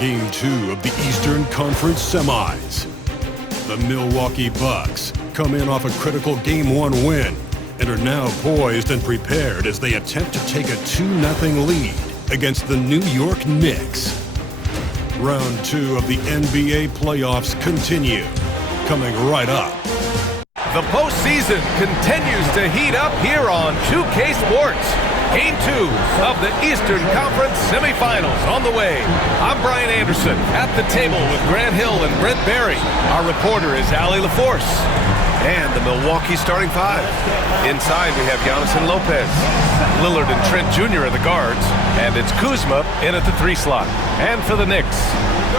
Game 2 of the Eastern Conference Semis. The Milwaukee Bucks come in off a critical Game 1 win and are now poised and prepared as they attempt to take a 2-0 lead against the New York Knicks. Round 2 of the NBA playoffs continue, coming right up. The postseason continues to heat up here on 2K Sports. Game 2 of the Eastern Conference Semifinals on the way. I'm Brian Anderson at the table with Grant Hill and Brent Barry. Our reporter is Allie LaForce. And the Milwaukee starting five. Inside we have Giannis and Lopez. Lillard and Trent Jr. are the guards. And it's Kuzma in at the 3 slot. And for the Knicks,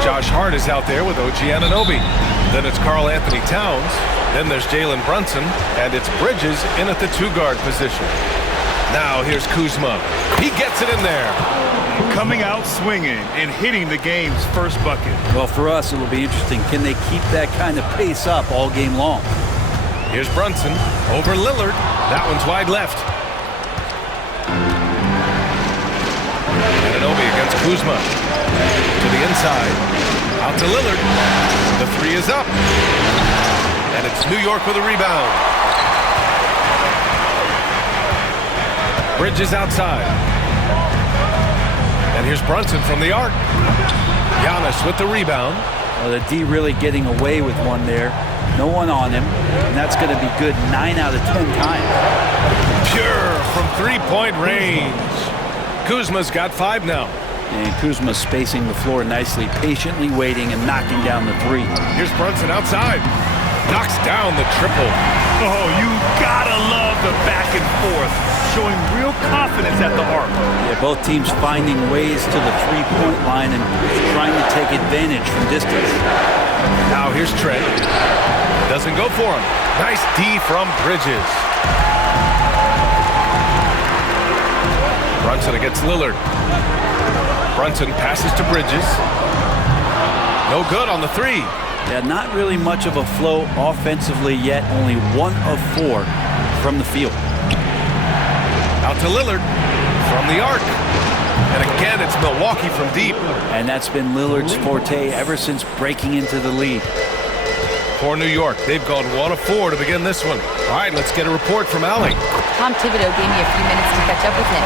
Josh Hart is out there with OG Anunoby. Then it's Karl Anthony Towns. Then there's Jalen Brunson. And it's Bridges in at the 2-guard position. Now here's Kuzma. He gets it in there. Coming out swinging and hitting the game's first bucket. Well, for us, it will be interesting. Can they keep that kind of pace up all game long? Here's Brunson over Lillard. That one's wide left. Anunoby against Kuzma. To the inside. Out to Lillard. The 3 is up. And it's New York with a rebound. Bridges outside. And here's Brunson from the arc. Giannis with the rebound. Well, the D really getting away with one there. No one on him. And that's going to be good 9 out of 10 times. Pure from 3-point range. Kuzma's got 5 now. And Kuzma's spacing the floor nicely, patiently waiting and knocking down the 3. Here's Brunson outside. Knocks down the triple. Oh, you gotta love the back and forth. Showing real confidence at the arc. Yeah, both teams finding ways to the 3-point line and trying to take advantage from distance. Now here's Trent. Doesn't go for him. Nice D from Bridges. Brunson against Lillard. Brunson passes to Bridges. No good on the 3. Yeah, not really much of a flow offensively yet. Only 1 of 4 from the field. Out to Lillard from the arc. And again, it's Milwaukee from deep. And that's been Lillard's forte ever since breaking into the lead. For New York, they've gone 1 of 4 to begin this one. All right, let's get a report from Allie. Tom Thibodeau gave me a few minutes to catch up with him.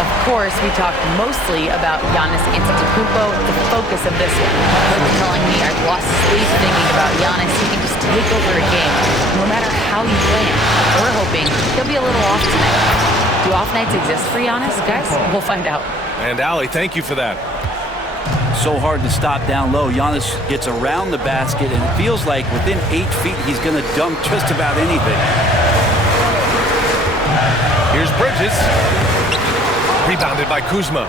Of course, we talked mostly about Giannis Antetokounmpo, the focus of this one. He's telling me I've lost sleep thinking about Giannis. He can just take over a game, no matter how you play him. We're hoping he'll be a little off tonight. Do off nights exist for Giannis, guys? We'll find out. And Allie, thank you for that. So hard to stop down low. Giannis gets around the basket, and it feels like within 8 feet, he's going to dunk just about anything. Here's Bridges. Rebounded by Kuzma.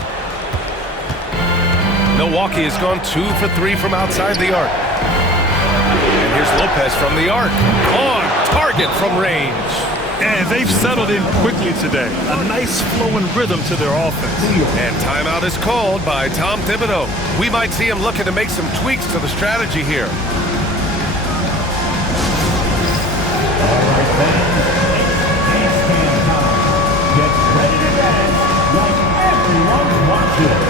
Milwaukee has gone 2 for 3 from outside the arc. And here's Lopez from the arc. On target from range. And they've settled in quickly today. A nice flowing rhythm to their offense. And timeout is called by Tom Thibodeau. We might see him looking to make some tweaks to the strategy here. All right, fans, it's dance time. Get ready to dance like everyone's watching.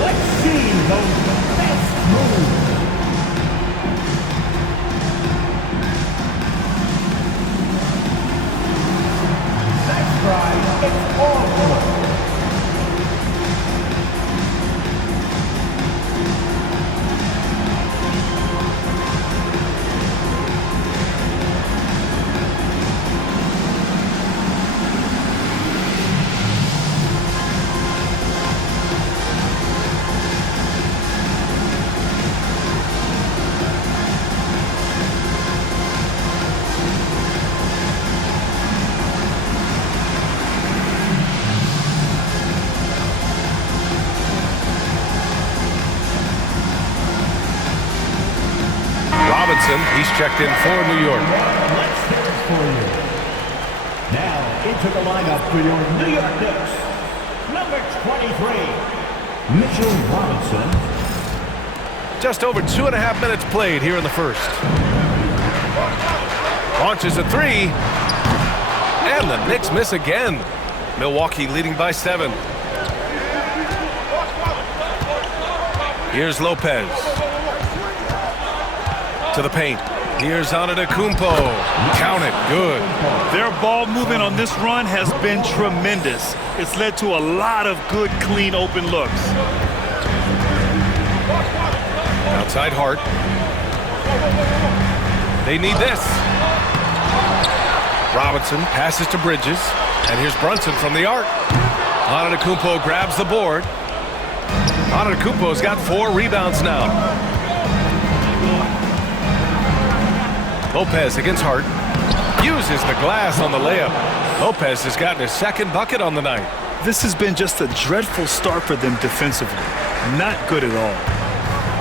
Let's see those best moves. That's right, it's all good. He's checked in for New York. Let's hear it for you. Now into the lineup for your New York Knicks. Number 23, Mitchell Robinson. Just over 2.5 minutes played here in the first. Launches a three. And the Knicks miss again. Milwaukee leading by 7. Here's Lopez. To the paint. Here's Antetokounmpo. Count it. Good. Their ball movement on this run has been tremendous. It's led to a lot of good, clean, open looks. Outside Hart. They need this. Robinson passes to Bridges. And here's Brunson from the arc. Antetokounmpo grabs the board. Antetokounmpo's got 4 rebounds now. Lopez against Hart. Uses the glass on the layup. Lopez has gotten his 2nd bucket on the night. This has been just a dreadful start for them defensively. Not good at all.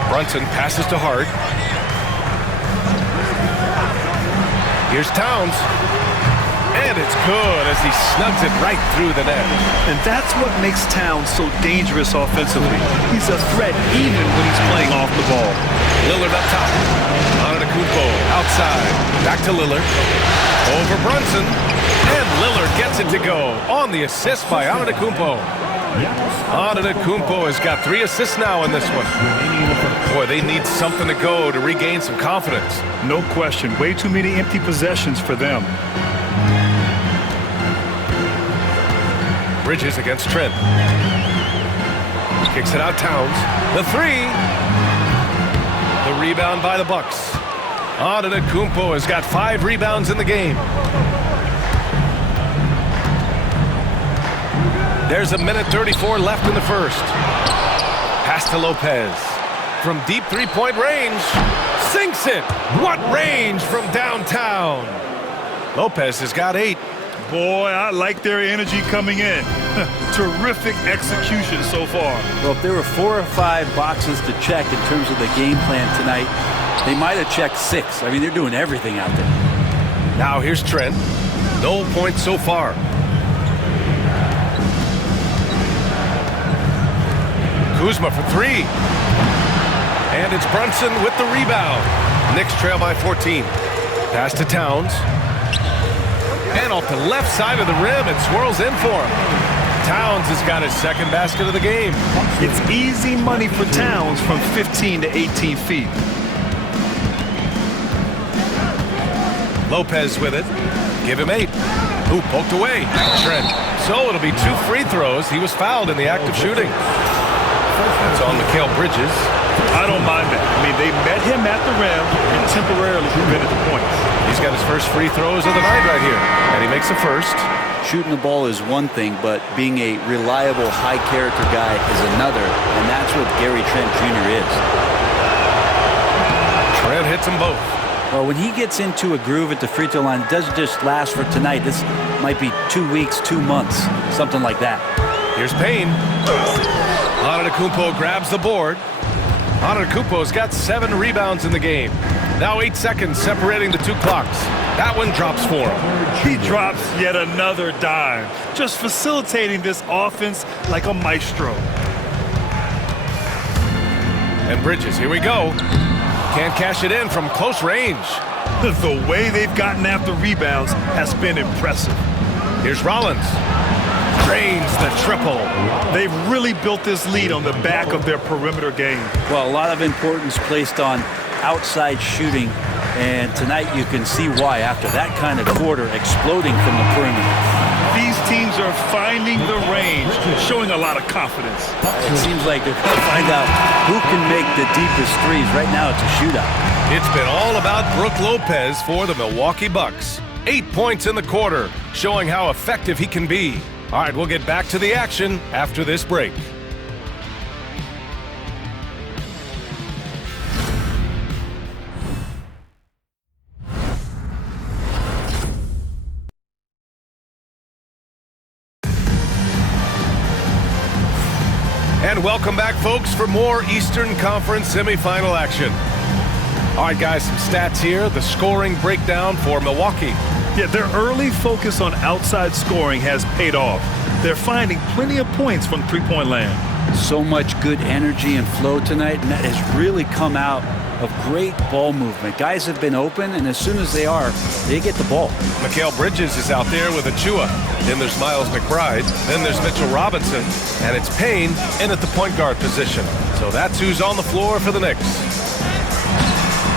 Brunson passes to Hart. Here's Towns. And it's good as he snugs it right through the net. And that's what makes Towns so dangerous offensively. He's a threat even when he's playing off the ball. Lillard up top. Antetokounmpo outside. Back to Lillard. Over Brunson. And Lillard gets it to go on the assist by Antetokounmpo. Antetokounmpo has got 3 assists now in this one. Boy, they need something to go to regain some confidence. No question. Way too many empty possessions for them. Bridges against Trent. Kicks it out Towns. The 3. The rebound by the Bucks. Antetokounmpo has got 5 rebounds in the game. There's 1:34 left in the first. Pass to Lopez. From deep 3-point range. Sinks it. What range from downtown. Lopez has got 8. Boy, I like their energy coming in. Terrific execution so far. Well, if there were 4 or 5 boxes to check in terms of the game plan tonight, they might have checked 6. I mean, they're doing everything out there. Now here's Trent. No points so far. Kuzma for 3. And it's Brunson with the rebound. Knicks trail by 14. Pass to Towns. And off the left side of the rim, it swirls in for him. Towns has got his 2nd basket of the game. It's easy money for Towns from 15 to 18 feet. Lopez with it. Give him 8. Ooh, poked away. Trent. So it'll be 2 free throws. He was fouled in the act of shooting. That's on Mikal Bridges. I don't mind that. I mean, they met him at the rim and temporarily prevented the points. He's got his first free throws of the night right here. And he makes the first. Shooting the ball is one thing, but being a reliable, high-character guy is another, and that's what Gary Trent Jr. is. Trent hits them both. Well, when he gets into a groove at the free throw line, it doesn't just last for tonight. This might be 2 weeks, 2 months, something like that. Here's Payne. Antetokounmpo grabs the board. Antetokounmpo's got 7 rebounds in the game. Now 8 seconds separating the 2 clocks. That one drops for him. He drops yet another dime, just facilitating this offense like a maestro. And Bridges, here we go. Can't cash it in from close range. The way they've gotten after rebounds has been impressive. Here's Rollins. Drains the triple. They've really built this lead on the back of their perimeter game. Well, a lot of importance placed on outside shooting, and tonight you can see why after that kind of quarter exploding from the perimeter. These teams are finding the range, showing a lot of confidence. It seems like they're going to find out who can make the deepest threes. Right now it's a shootout. It's been all about Brook Lopez for the Milwaukee Bucks. 8 points in the quarter, showing how effective he can be. All right, we'll get back to the action after this break. And welcome back, folks, for more Eastern Conference semifinal action. All right, guys, some stats here. The scoring breakdown for Milwaukee. Yeah, their early focus on outside scoring has paid off. They're finding plenty of points from three-point land. So much good energy and flow tonight, and that has really come out of great ball movement. Guys have been open, and as soon as they get the ball. Mikal Bridges is out there with Achua. Then there's Miles McBride. Then there's Mitchell Robinson. And it's Payne in at the point guard position. So that's who's on the floor for the Knicks.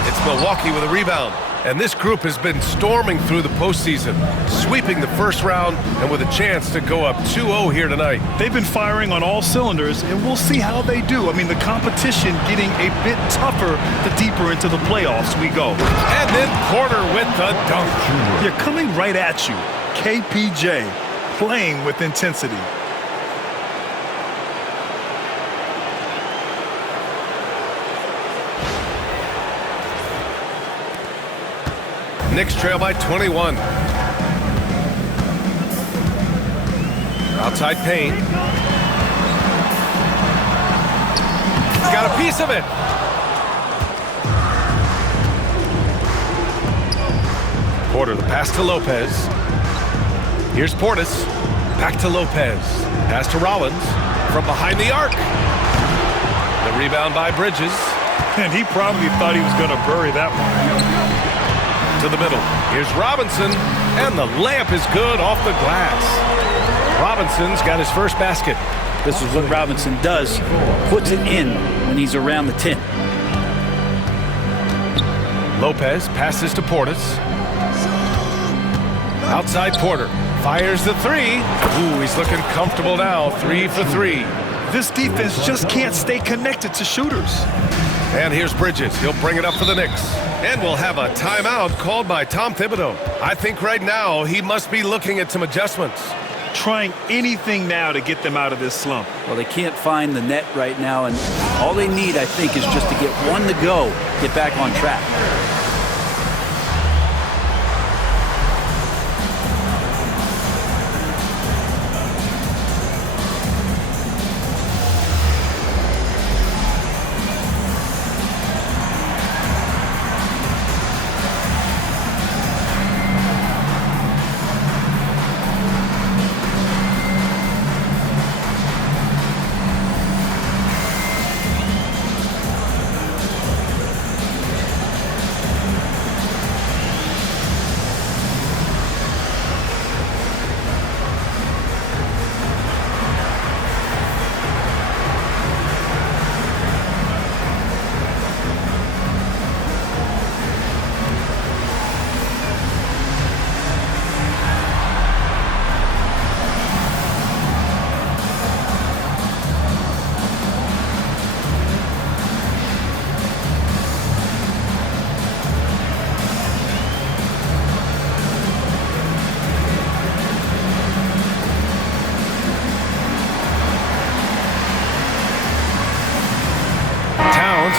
It's Milwaukee with a rebound. And this group has been storming through the postseason, sweeping the first round and with a chance to go up 2-0 here tonight. They've been firing on all cylinders, and we'll see how they do. I mean, the competition getting a bit tougher the deeper into the playoffs we go. And then Porter with the dunk. You're coming right at you. KPJ playing with intensity. Knicks trail by 21. Outside Payne. Got a piece of it. Porter, the pass to Lopez. Here's Portis. Back to Lopez. Pass to Rollins. From behind the arc. The rebound by Bridges. And he probably thought he was going to bury that one. To the middle. Here's Robinson, and the layup is good off the glass. Robinson's got his first basket. This is what Robinson does, puts it in when he's around the 10. Lopez passes to Portis. Outside Porter, fires the three. Ooh, he's looking comfortable now, 3 for 3. This defense just can't stay connected to shooters. And here's Bridges. He'll bring it up for the Knicks. And we'll have a timeout called by Tom Thibodeau. I think right now he must be looking at some adjustments. Trying anything now to get them out of this slump. Well, they can't find the net right now, and all they need, I think, is just to get one to go, get back on track.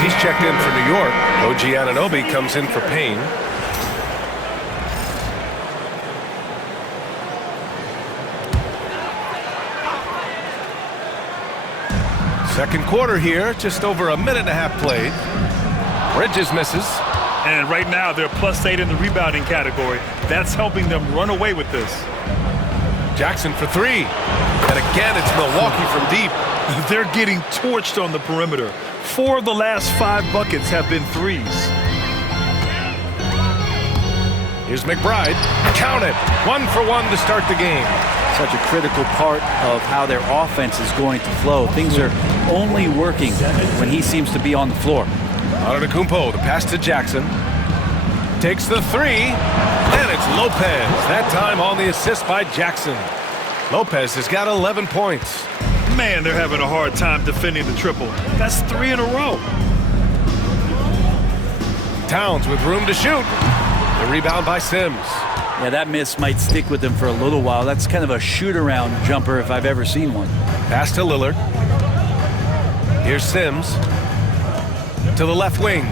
He's checked in for New York. OG Anunoby comes in for Payne. Second quarter here, just over a minute and a half played. Bridges misses. And right now they're +8 in the rebounding category. That's helping them run away with this. Jackson for 3. And again, it's Milwaukee from deep. They're getting torched on the perimeter. 4 of the last 5 buckets have been threes. Here's McBride. Count it. 1 for 1 to start the game. Such a critical part of how their offense is going to flow. Things are only working when he seems to be on the floor. Antetokounmpo, the pass to Jackson. Takes the 3. And it's Lopez. That time on the assist by Jackson. Lopez has got 11 points. Man, they're having a hard time defending the triple. That's 3 in a row. Towns with room to shoot. The rebound by Sims. Yeah, that miss might stick with him for a little while. That's kind of a shoot-around jumper if I've ever seen one. Pass to Lillard. Here's Sims. To the left wing.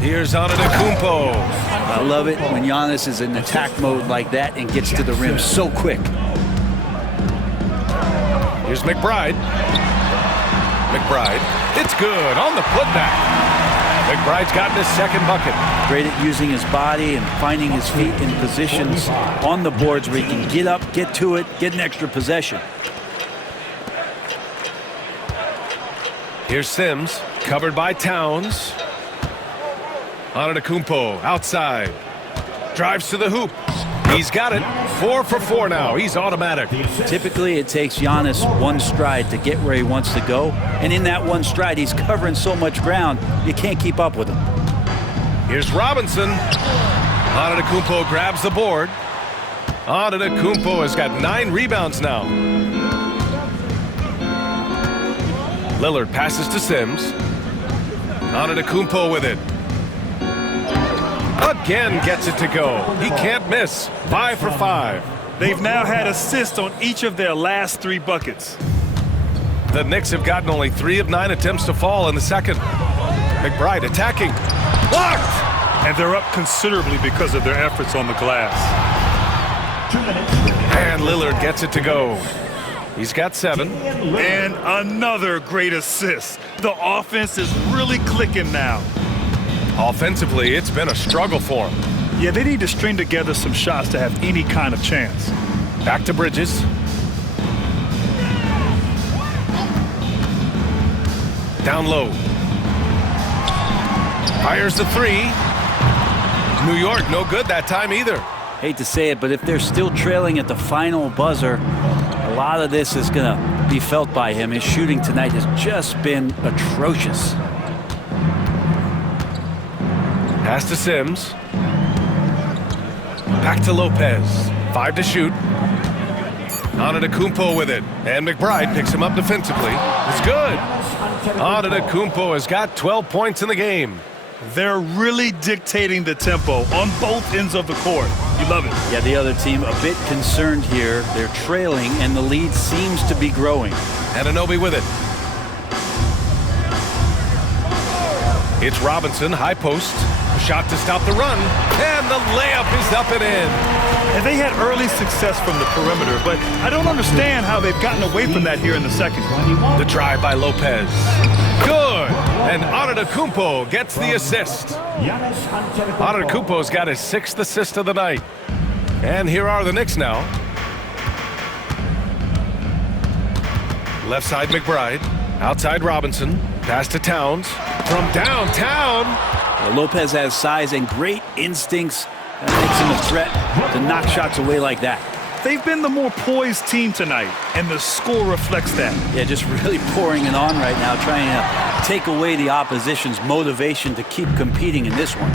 Here's Antetokounmpo. I love it when Giannis is in attack mode like that and gets to the rim so quick. Here's McBride. McBride. It's good on the putback. McBride's gotten his second bucket. Great at using his body and finding his feet in positions on the boards where he can get up, get to it, get an extra possession. Here's Sims, covered by Towns. Antetokounmpo outside. Drives to the hoop. He's got it. 4 for 4 now. He's automatic. Typically, it takes Giannis one stride to get where he wants to go. And in that one stride, he's covering so much ground, you can't keep up with him. Here's Robinson. Antetokounmpo grabs the board. Antetokounmpo has got 9 rebounds now. Lillard passes to Sims. Antetokounmpo with it. Again gets it to go. He can't miss. 5 for 5. They've now had assists on each of their last 3 buckets. The Knicks have gotten only 3 of 9 attempts to fall in the second. McBride attacking. Blocked! And they're up considerably because of their efforts on the glass. 2 minutes. And Lillard gets it to go. He's got 7. And another great assist. The offense is really clicking now. Offensively, it's been a struggle for him. Yeah, they need to string together some shots to have any kind of chance. Back to Bridges. Down low. Fires the 3. New York, no good that time either. Hate to say it, but if they're still trailing at the final buzzer, a lot of this is going to be felt by him. His shooting tonight has just been atrocious. Pass to Sims. Back to Lopez. 5 to shoot. Antetokounmpo with it. And McBride picks him up defensively. It's good. Antetokounmpo has got 12 points in the game. They're really dictating the tempo on both ends of the court. You love it. Yeah, the other team a bit concerned here. They're trailing, and the lead seems to be growing. Anunoby with it. It's Robinson, high post. Shot to stop the run. And the layup is up and in. And they had early success from the perimeter, but I don't understand how they've gotten away from that here in the second. The drive by Lopez. Good. And Antetokounmpo gets the assist. Antetokounmpo's got his 6th assist of the night. And here are the Knicks now. Left side McBride. Outside Robinson. Pass to Towns. From downtown. Lopez has size and great instincts. That makes him a threat to knock shots away like that. They've been the more poised team tonight, and the score reflects that. Yeah, just really pouring it on right now, trying to take away the opposition's motivation to keep competing in this one.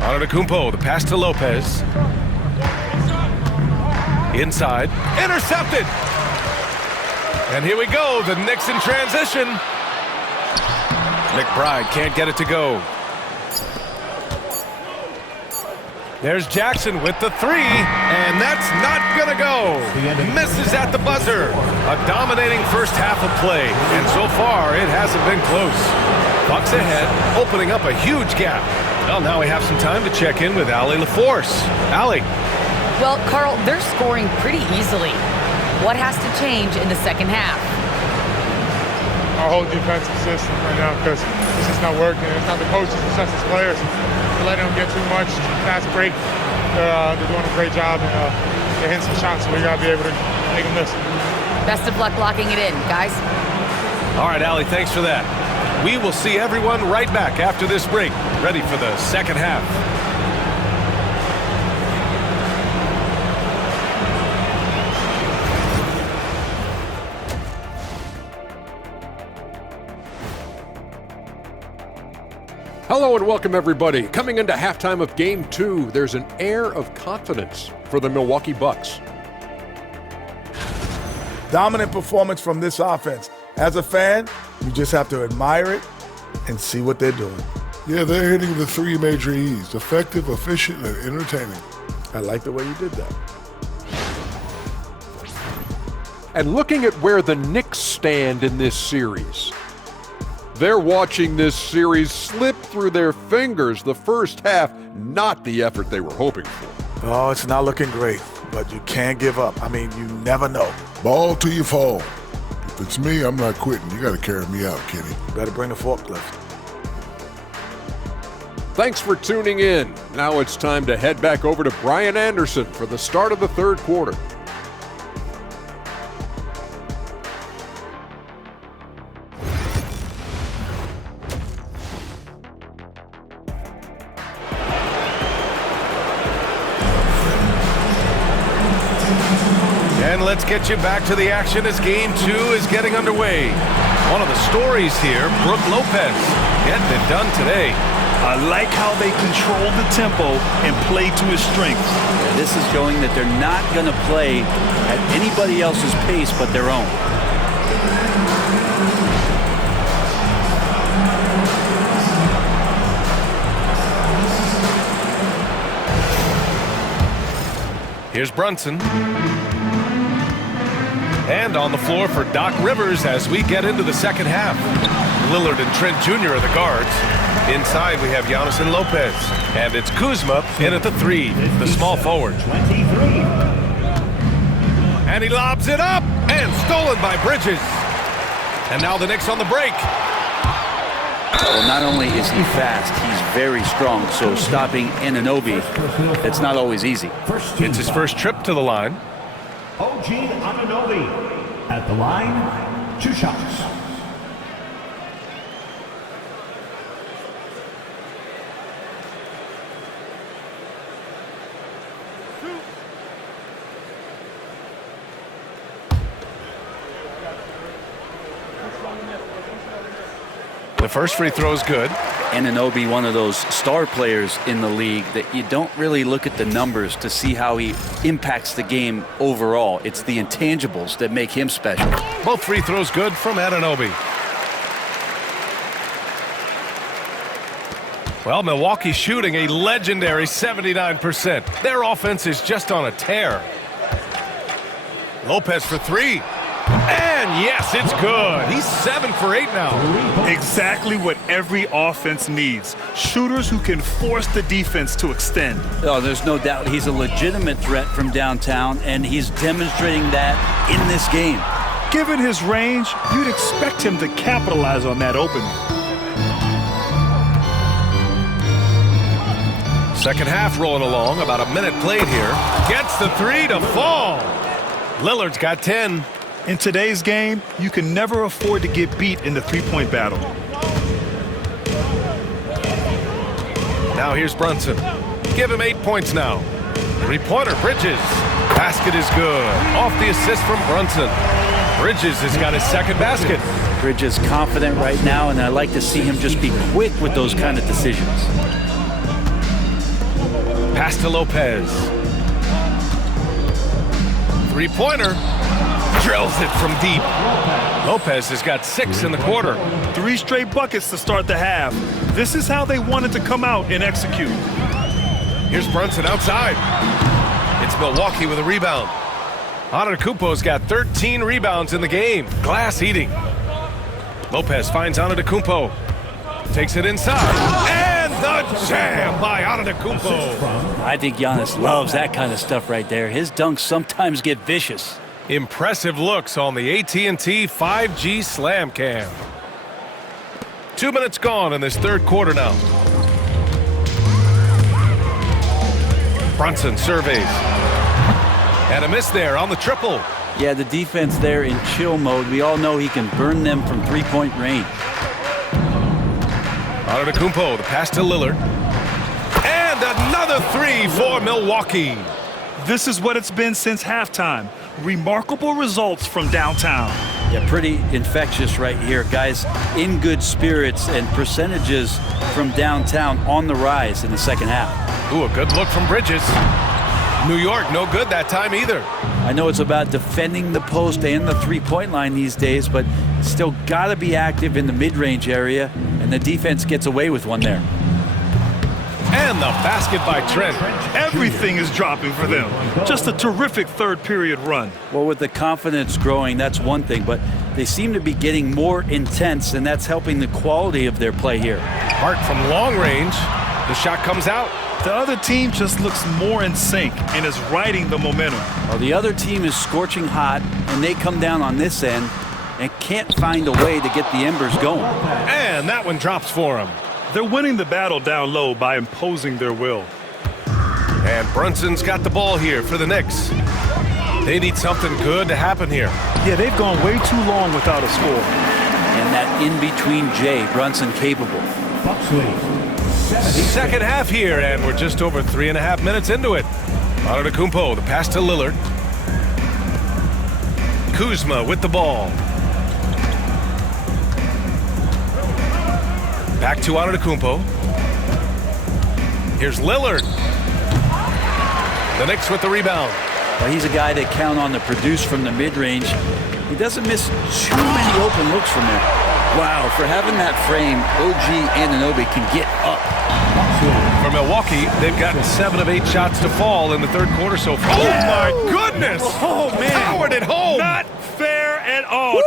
Antetokounmpo, the pass to Lopez. Inside. Intercepted! And here we go, the Knicks in transition. McBride can't get it to go. There's Jackson with the 3, and that's not gonna go. Misses at the buzzer. A dominating first half of play, and so far it hasn't been close. Bucks ahead, opening up a huge gap. Well, now we have some time to check in with Allie LaForce. Allie. Well, Carl, they're scoring pretty easily. What has to change in the second half? Our whole defensive system right now, because it's just not working. It's not the coaches, it's just the players. We're letting them get too much fast break. They're doing a great job, and they're hitting some shots, so we got to be able to make them miss. Best of luck locking it in, guys. All right, Allie, thanks for that. We will see everyone right back after this break, ready for the second half. Hello and welcome everybody. Coming into halftime of Game 2, there's an air of confidence for the Milwaukee Bucks. Dominant performance from this offense. As a fan, you just have to admire it and see what they're doing. Yeah, they're hitting the 3 major E's: effective, efficient, and entertaining. I like the way you did that. And looking at where the Knicks stand in this series, they're watching this series slip through their fingers. The first half, not the effort they were hoping for. Oh, it's not looking great, but you can't give up. I mean, you never know. Ball till you fall. If it's me, I'm not quitting. You got to carry me out, Kenny. Better bring a forklift. Thanks for tuning in. Now it's time to head back over to Brian Anderson for the start of the third quarter. And let's get you back to the action as Game 2 is getting underway. One of the stories here, Brook Lopez getting it done today. I like how they control the tempo and play to his strengths. This is showing that they're not going to play at anybody else's pace but their own. Here's Brunson. And on the floor for Doc Rivers as we get into the second half. Lillard and Trent Jr. are the guards. Inside we have Giannis and Lopez. And it's Kuzma in at the 3, the small forward. 23. And he lobs it up and stolen by Bridges. And now the Knicks on the break. Well, not only is he fast, he's very strong. So stopping Anunoby, it's not always easy. It's his first trip to the line. OG Anunoby at the line, 2 shots. The first free throw is good. Anunoby, one of those star players in the league that you don't really look at the numbers to see how he impacts the game overall. It's the intangibles that make him special. Both free throws good from Anunoby. Well, Milwaukee's shooting a legendary 79%. Their offense is just on a tear. Lopez for 3. And yes, it's good. He's 7 for 8 now. Exactly what every offense needs. Shooters who can force the defense to extend. Oh, there's no doubt he's a legitimate threat from downtown, and he's demonstrating that in this game. Given his range, you'd expect him to capitalize on that opening. Second half rolling along, about a minute played here. Gets the 3 to fall. Lillard's got 10. In today's game, you can never afford to get beat in the three-point battle. Now here's Brunson. Give him 8 points now. Three-pointer, Bridges. Basket is good. Off the assist from Brunson. Bridges has got his second basket. Bridges confident right now, and I like to see him just be quick with those kind of decisions. Pass to Lopez. Three-pointer. Drills it from deep. Lopez has got 6 in the quarter. 3 straight buckets to start the half. This is how they wanted to come out and execute. Here's Brunson outside. It's Milwaukee with a rebound. Antetokounmpo's got 13 rebounds in the game. Glass eating. Lopez finds Antetokounmpo. Takes it inside. And the jam by Antetokounmpo. I think Giannis loves that kind of stuff right there. His dunks sometimes get vicious. Impressive looks on the AT&T 5G Slam Cam. 2 minutes gone in this third quarter now. Brunson surveys. And a miss there on the triple. Yeah, the defense there in chill mode. We all know he can burn them from three-point range. Antetokounmpo, the pass to Lillard. And another 3 for Milwaukee. This is what it's been since halftime. Remarkable results from downtown. Yeah, pretty infectious right here. Guys in good spirits, and percentages from downtown on the rise in the second half. Ooh, a good look from Bridges. New York, no good that time either. I know it's about defending the post and the three-point line these days, but still got to be active in the mid-range area, and the defense gets away with one there. And the basket by Trent. Everything is dropping for them. Just a terrific third period run. Well, with the confidence growing, that's one thing, but they seem to be getting more intense, and that's helping the quality of their play here. Hart from long range. The shot comes out. The other team just looks more in sync and is riding the momentum. Well, the other team is scorching hot, and they come down on this end and can't find a way to get the embers going. And that one drops for him. They're winning the battle down low by imposing their will. And Brunson's got the ball here for the Knicks. They need something good to happen here. Yeah, they've gone way too long without a score. And that in-between Jay, Brunson capable. Second half here, and we're just over 3.5 minutes into it. Antetokounmpo, the pass to Lillard. Kuzma with the ball. Back to Antetokounmpo. Here's Lillard. The Knicks with the rebound. Well, he's a guy that count on to produce from the mid-range. He doesn't miss too many open looks from there. Wow, for having that frame, OG Anunoby can get up. For Milwaukee, they've gotten 7 of 8 shots to fall in the third quarter so far. Oh, my goodness! Oh, man. Powered it home! Not fair at all. Woo.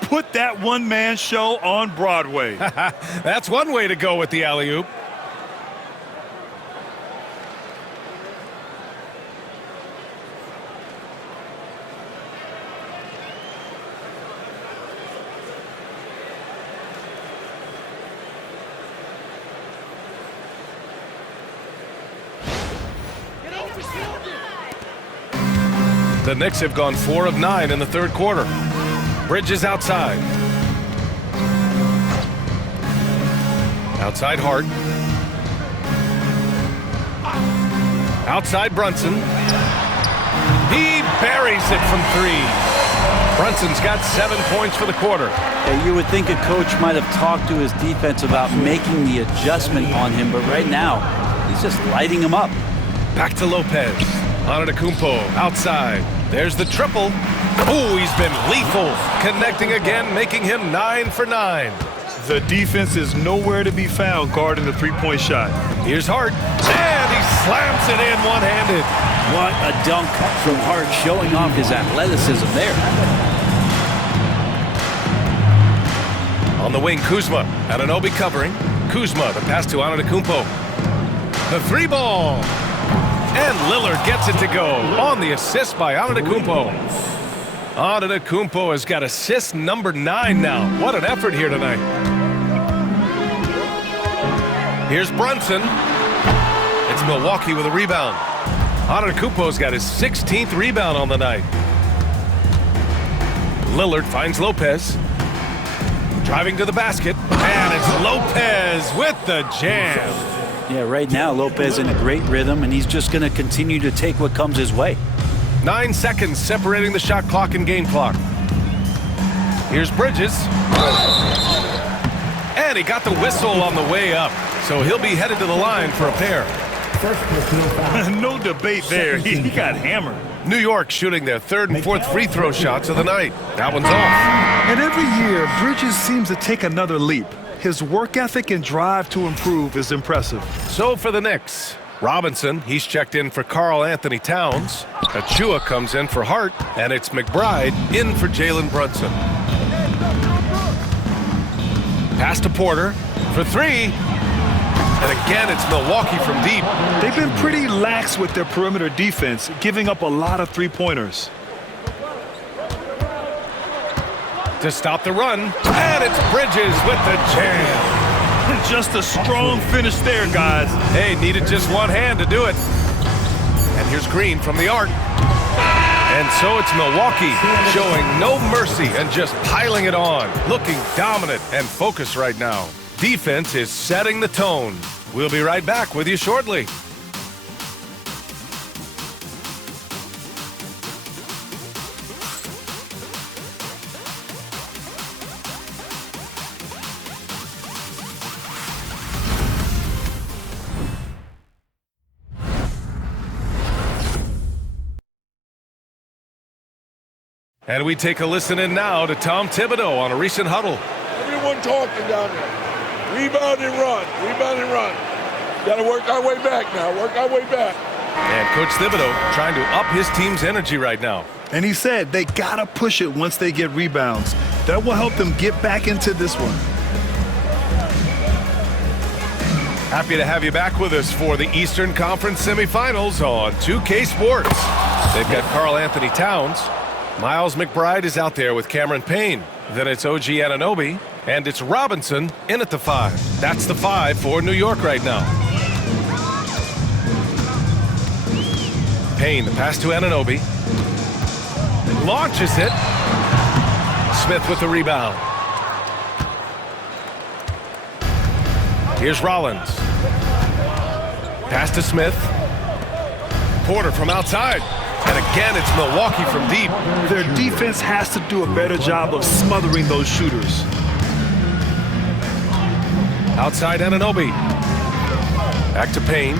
Put that one-man show on Broadway. That's one way to go with the alley-oop. The Knicks have gone 4 of 9 in the third quarter. Bridges outside. Outside Hart. Outside Brunson. He buries it from 3. Brunson's got 7 points for the quarter. Yeah, you would think a coach might have talked to his defense about making the adjustment on him, but right now, he's just lighting him up. Back to Lopez. Antetokounmpo outside. There's the triple. Oh, he's been lethal. Connecting again, making him 9 for 9. The defense is nowhere to be found guarding the three-point shot. Here's Hart. And he slams it in one-handed. What a dunk from Hart, showing off his athleticism there. On the wing, Kuzma. Anunoby covering. Kuzma, the pass to Antetokounmpo. The 3-ball. And Lillard gets it to go on the assist by Antetokounmpo. Antetokounmpo has got assist number 9 now. What an effort here tonight. Here's Brunson. It's Milwaukee with a rebound. Antetokounmpo's got his 16th rebound on the night. Lillard finds Lopez. Driving to the basket. And it's Lopez with the jam. Yeah, right now, Lopez in a great rhythm, and he's just going to continue to take what comes his way. 9 seconds separating the shot clock and game clock. Here's Bridges. And he got the whistle on the way up, so he'll be headed to the line for a pair. No debate there. He got hammered. New York shooting their 3rd and 4th free throw shots of the night. That one's off. And every year, Bridges seems to take another leap. His work ethic and drive to improve is impressive. So for the Knicks, Robinson, he's checked in for Karl Anthony Towns. Achua comes in for Hart, and it's McBride in for Jalen Brunson. Pass to Porter for 3. And again, it's Milwaukee from deep. They've been pretty lax with their perimeter defense, giving up a lot of three-pointers. To stop the run, and it's Bridges with the jam. Just a strong finish there, guys. Hey, needed just one hand to do it. And here's Green from the arc. And so it's Milwaukee showing no mercy and just piling it on, looking dominant and focused right now. Defense is setting the tone. We'll be right back with you shortly. And we take a listen in now to Tom Thibodeau on a recent huddle. Everyone talking down there. Rebound and run. Rebound and run. Got to work our way back now. Work our way back. And Coach Thibodeau trying to up his team's energy right now. And he said they got to push it once they get rebounds. That will help them get back into this one. Happy to have you back with us for the Eastern Conference Semifinals on 2K Sports. They've got Karl Anthony Towns. Miles McBride is out there with Cameron Payne. Then it's OG Anunoby. And it's Robinson in at the 5. That's the 5 for New York right now. Payne, the pass to Anunoby. Launches it. Smith with the rebound. Here's Rollins. Pass to Smith. Porter from outside. And again, it's Milwaukee from deep. Their defense has to do a better job of smothering those shooters. Outside Anunoby. Back to Payne.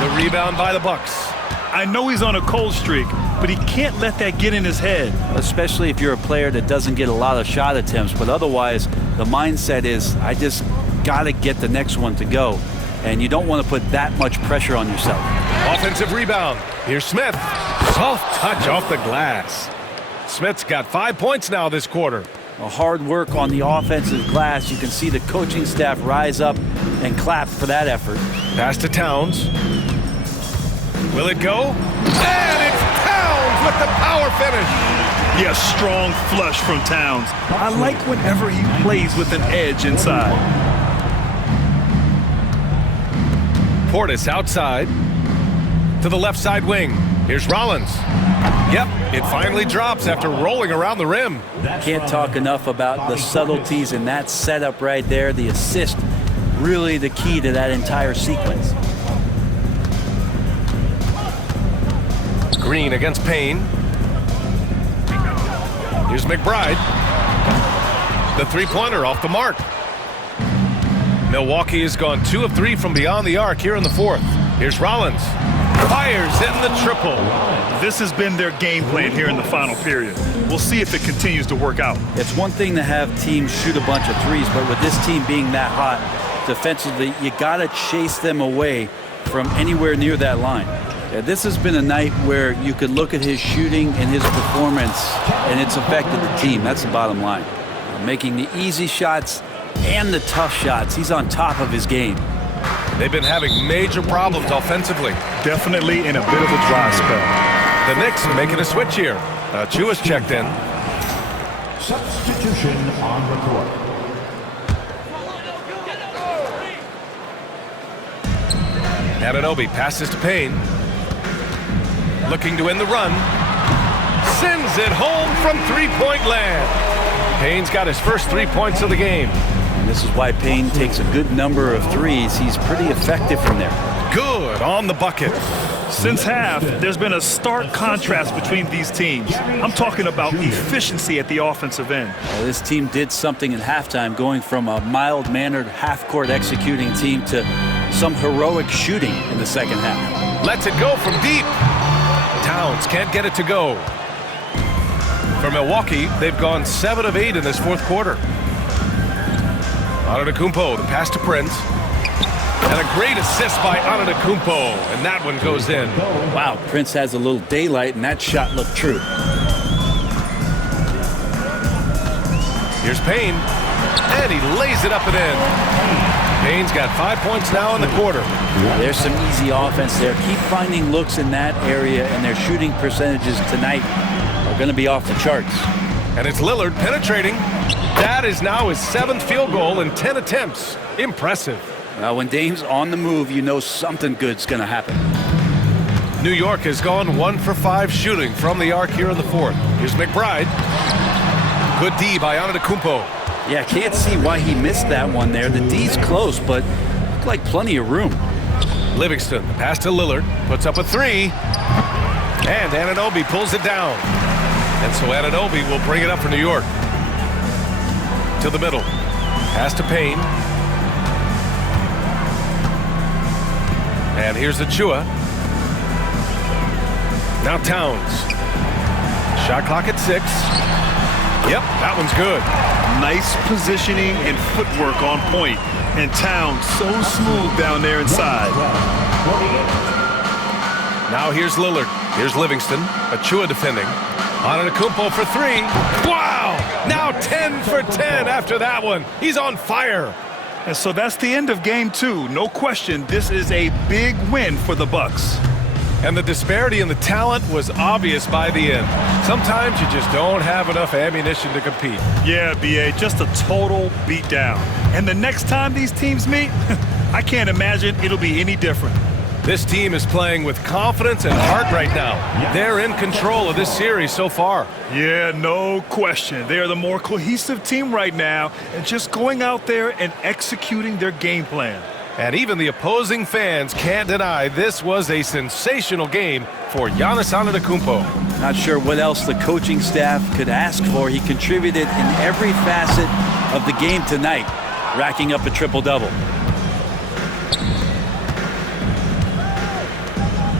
The rebound by the Bucks. I know he's on a cold streak, but he can't let that get in his head. Especially if you're a player that doesn't get a lot of shot attempts, but otherwise the mindset is, I just got to get the next one to go. And you don't want to put that much pressure on yourself. Offensive rebound. Here's Smith. Soft touch off the glass. Smith's got 5 points now this quarter. A hard work on the offensive glass. You can see the coaching staff rise up and clap for that effort. Pass to Towns. Will it go? And it's Towns with the power finish. Yeah, strong flush from Towns. I like whenever he plays with an edge inside. Portis outside to the left side wing. Here's Rollins. Yep, it finally drops after rolling around the rim. Can't talk enough about the subtleties in that setup right there. The assist, really the key to that entire sequence. Green against Payne. Here's McBride. The three-pointer off the mark. Milwaukee has gone 2 of 3 from beyond the arc here in the fourth. Here's Rollins. Fires in the triple. This has been their game plan here in the final period. We'll see if it continues to work out. It's one thing to have teams shoot a bunch of threes, but with this team being that hot defensively, you got to chase them away from anywhere near that line. Yeah, this has been a night where you could look at his shooting and his performance, and it's affected the team. That's the bottom line. Making the easy shots and the tough shots. He's on top of his game. They've been having major problems offensively. Definitely in a bit of a dry spell. The Knicks making a switch here. Chua's checked in. Substitution on the court. Anunoby passes to Payne. Looking to win the run. Sends it home from three-point land. Payne's got his first 3 points of the game. And this is why Payne takes a good number of threes. He's pretty effective from there. Good on the bucket. Since half, there's been a stark contrast between these teams. I'm talking about efficiency at the offensive end. Well, this team did something in halftime, going from a mild-mannered half-court executing team to some heroic shooting in the second half. Lets it go from deep. Towns can't get it to go. For Milwaukee, they've gone 7 of 8 in this fourth quarter. Antetokounmpo, the pass to Prince. And a great assist by Antetokounmpo, and that one goes in. Wow, Prince has a little daylight, and that shot looked true. Here's Payne, and he lays it up and in. Payne's got 5 points now in the quarter. There's some easy offense there. Keep finding looks in that area, and their shooting percentages tonight are going to be off the charts. And it's Lillard penetrating. That is now his 7th field goal in 10 attempts. Impressive. When Dame's on the move, you know something good's going to happen. New York has gone 1 for 5 shooting from the arc here in the fourth. Here's McBride. Good D by Antetokounmpo. Yeah, can't see why he missed that one there. The D's close, but looked like plenty of room. Livingston, pass to Lillard, puts up a 3. And Anunoby pulls it down. And so Anunoby will bring it up for New York. To the middle. Pass to Payne. And here's the Chua. Now Towns. Shot clock at 6. Yep, that one's good. Nice positioning and footwork on point. And Towns so smooth down there inside. Now here's Lillard. Here's Livingston. Achua defending. Antetokounmpo for 3. Wow! Now 10 for 10 after that one. He's on fire. And so that's the end of game 2. No question, this is a big win for the Bucks. And the disparity in the talent was obvious by the end. Sometimes you just don't have enough ammunition to compete. Yeah, B.A., just a total beatdown. And the next time these teams meet, I can't imagine it'll be any different. This team is playing with confidence and heart right now. They're in control of this series so far. Yeah, no question. They are the more cohesive team right now and just going out there and executing their game plan. And even the opposing fans can't deny this was a sensational game for Giannis Antetokounmpo. Not sure what else the coaching staff could ask for. He contributed in every facet of the game tonight, racking up a triple-double.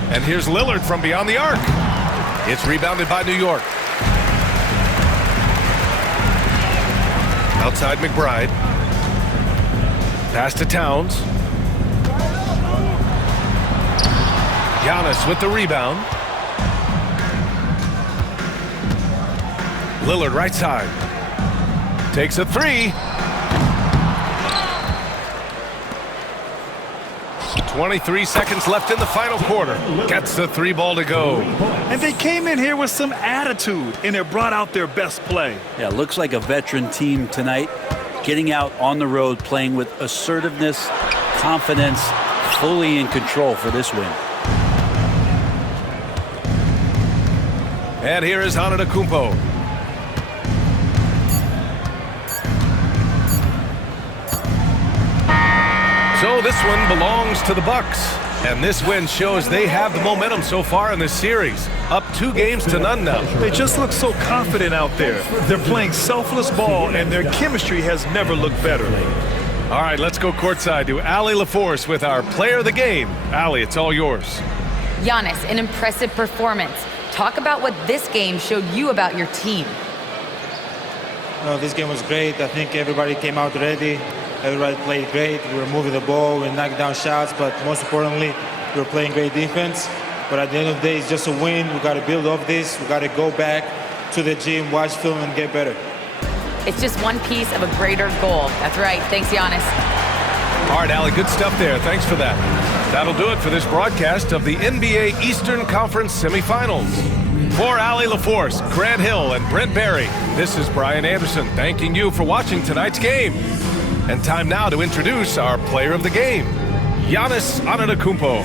And here's Lillard from beyond the arc. It's rebounded by New York. Outside McBride. Pass to Towns. Giannis with the rebound. Lillard right side. Takes a three. 23 seconds left in the final quarter. Gets the three ball to go. And they came in here with some attitude, and it brought out their best play. Yeah, looks like a veteran team tonight, getting out on the road, playing with assertiveness, confidence, fully in control for this win. And here is Antetokounmpo. So this one belongs to the Bucks. And this win shows they have the momentum so far in this series. Up 2 games to none now. They just look so confident out there. They're playing selfless ball, and their chemistry has never looked better. All right, let's go courtside to Allie LaForce with our player of the game. Allie, it's all yours. Giannis, an impressive performance. Talk about what this game showed you about your team. No, this game was great. I think everybody came out ready. Everybody played great. We were moving the ball, we knocked down shots, but most importantly, we were playing great defense. But at the end of the day, it's just a win. We got to build off this. We got to go back to the gym, watch film, and get better. It's just one piece of a greater goal. That's right. Thanks, Giannis. All right, Allie, good stuff there. Thanks for that. That'll do it for this broadcast of the NBA Eastern Conference Semifinals. For Allie LaForce, Grant Hill, and Brent Barry, this is Brian Anderson thanking you for watching tonight's game. And time now to introduce our player of the game, Giannis Antetokounmpo.